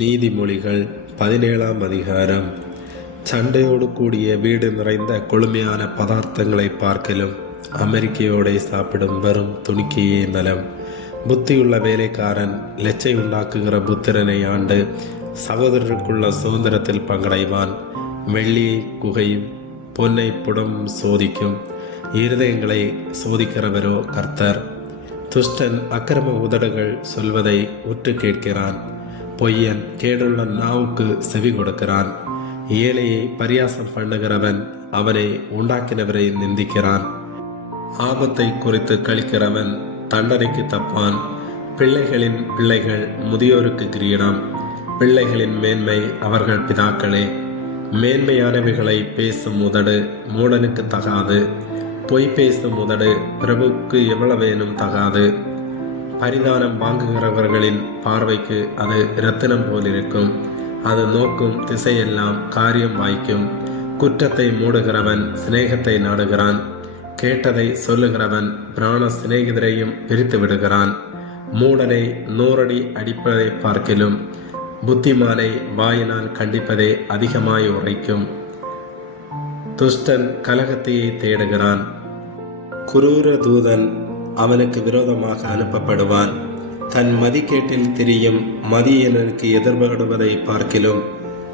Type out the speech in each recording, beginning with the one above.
நீதிமொழிகள் 17ஆம் அதிகாரம். சண்டையோடு கூடிய வீடு நிறைந்த கொழுமையான பதார்த்தங்களை பார்க்கிலும் அமெரிக்கையோடை சாப்பிடும் வெறும் துணிக்கையே நலம். புத்தியுள்ள வேலைக்காரன் லெச்சை உண்டாக்குகிற புத்திரனை ஆண்டு சகோதரருக்குள்ள சுதந்திரத்தில் பங்கடைவான். வெள்ளியை குகையும் பொன்னை புடம் சோதிக்கும் இருதயங்களை சோதிக்கிறவரோ கர்த்தர். துஷ்டன் அக்கிரம உதடுகள் சொல்வதை உற்று கேட்கிறான். பொய்யன் கேடுள்ள நாவுக்கு செவி கொடுக்கிறான். ஏழையை பரியாசம் பண்ணுகிறவன் அவனை உண்டாக்கினவரை நிந்திக்கிறான். ஆபத்தை குறித்து கழிக்கிறவன் தண்டனைக்கு தப்பான். பிள்ளைகளின் பிள்ளைகள் முதியோருக்கு கிரீடம். பிள்ளைகளின் மேன்மை அவர்கள் பிதாக்களே. மேன்மையானவைகளை பேசும் உதடு மூடனுக்கு தகாது. பொய் பேசும் உதடு பிரபுக்கு எவ்வளவேனும் தகாது. பரிதானம் வாங்குகிறவர்களின் பார்வைக்கு அது இரத்தினம் போலிருக்கும். அது நோக்கும் திசையெல்லாம் காரியம் வாய்க்கும். குற்றத்தை மூடுகிறவன் சிநேகத்தை நாடுகிறான். கேட்டதை சொல்லுகிறவன் பிராண சிநேகிதரையும் பிரித்து விடுகிறான். மூடனை 100 அடி அடிப்பதை பார்க்கிலும் புத்திமானை வாயினால் கண்டிப்பதே அதிகமாய் உரைக்கும். துஷ்டன் கலகத்தையே தேடுகிறான். குரூர தூதன் அவனுக்கு விரோதமாக அனுப்பப்படுவான். தன் மதிக்கேட்டில் திரியும் மதியனுக்கு எதிர்படுவதை பார்க்கிலும்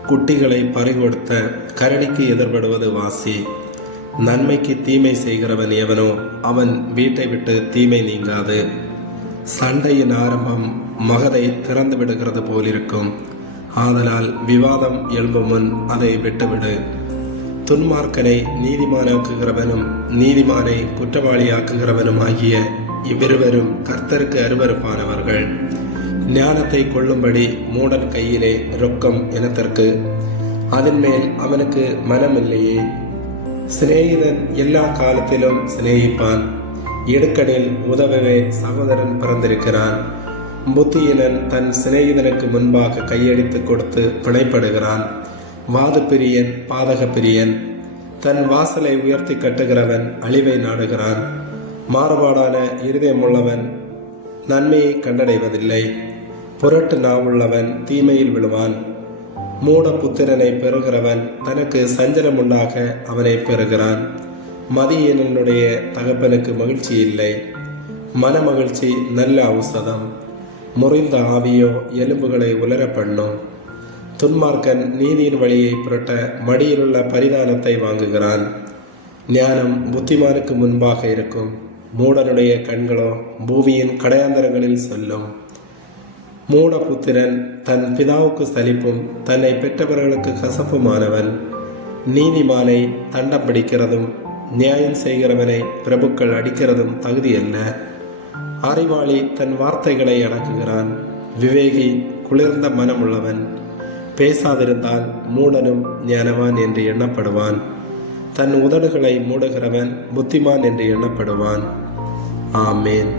குட்டிகளை பறிகொடுத்த கரடிக்கு எதிர்படுவது வாசி. நன்மைக்கு தீமை செய்கிறவன் எவனோ அவன் வீட்டை விட்டு தீமை நீங்காது. சண்டையின் ஆரம்பம் மகதை திறந்து விடுகிறது போலிருக்கும். ஆதலால் விவாதம் எழும்பும் முன் அதை விட்டுவிடு. துன்மார்க்கனை நீதிமானாக்குகிறவனும் நீதிமானை குற்றவாளியாக்குகிறவனும் ஆகிய இவ்விருவரும் கர்த்தருக்கு அருவருப்பானவர்கள். ஞானத்தை கொள்ளும்படி மூடன் கையிலே ரொக்கம் எனத்தற்கு அதன் மேல் அவனுக்கு மனமில்லையே. சிநேகிதன் எல்லா காலத்திலும் சிநேகிப்பான். இடுக்கணில் உதவவே சகோதரன் பிறந்திருக்கிறான். புத்தியினன் தன் சிநேகிதனுக்கு முன்பாக கையடித்து கொடுத்து பிணைப்படுகிறான். வாது பிரியன் பாதக பிரியன். தன் வாசலை உயர்த்தி கட்டுகிறவன் அழிவை நாடுகிறான். மாறுபாடான இருதயமுள்ளவன் நன்மையை கண்டடைவதில்லை. புரட்டு நாவுள்ளவன் தீமையில் விழுவான். மூட புத்திரனை பெறுகிறவன் தனக்கு சஞ்சலம் உண்டாக அவனை பெறுகிறான். மதியனுடைய தகப்பனுக்கு மகிழ்ச்சி இல்லை. மன மகிழ்ச்சி நல்ல ஔஷதம். முறிந்த ஆவியோ எலும்புகளை உலர பண்ணும். துன்மார்க்கன் நீதியின் வழியை புரட்ட மடியிலுள்ள பரிதானத்தை வாங்குகிறான். ஞானம் புத்திமானுக்கு முன்பாக இருக்கும். மூடனுடைய கண்களோ பூமியின் கடையாந்தரங்களில் சொல்லும். மூட புத்திரன் தன் பிதாவுக்கு சலிப்பும் தன்னை பெற்றவர்களுக்கு கசப்புமானவன். நீதிமானை தண்டம் பிடிக்கிறதும் நியாயம் செய்கிறவனை பிரபுக்கள் அடிக்கிறதும் தகுதியல்ல. அறிவாளி தன் வார்த்தைகளை அடக்குகிறான். விவேகி குளிர்ந்த மனமுள்ளவன். பேசாதிருந்தால் மூடனும் ஞானவான் என்று எண்ணப்படுவான். தன் உதடுகளை மூடுகிறவன் புத்திமான் என்று எண்ணப்படுவான். ஆமேன்.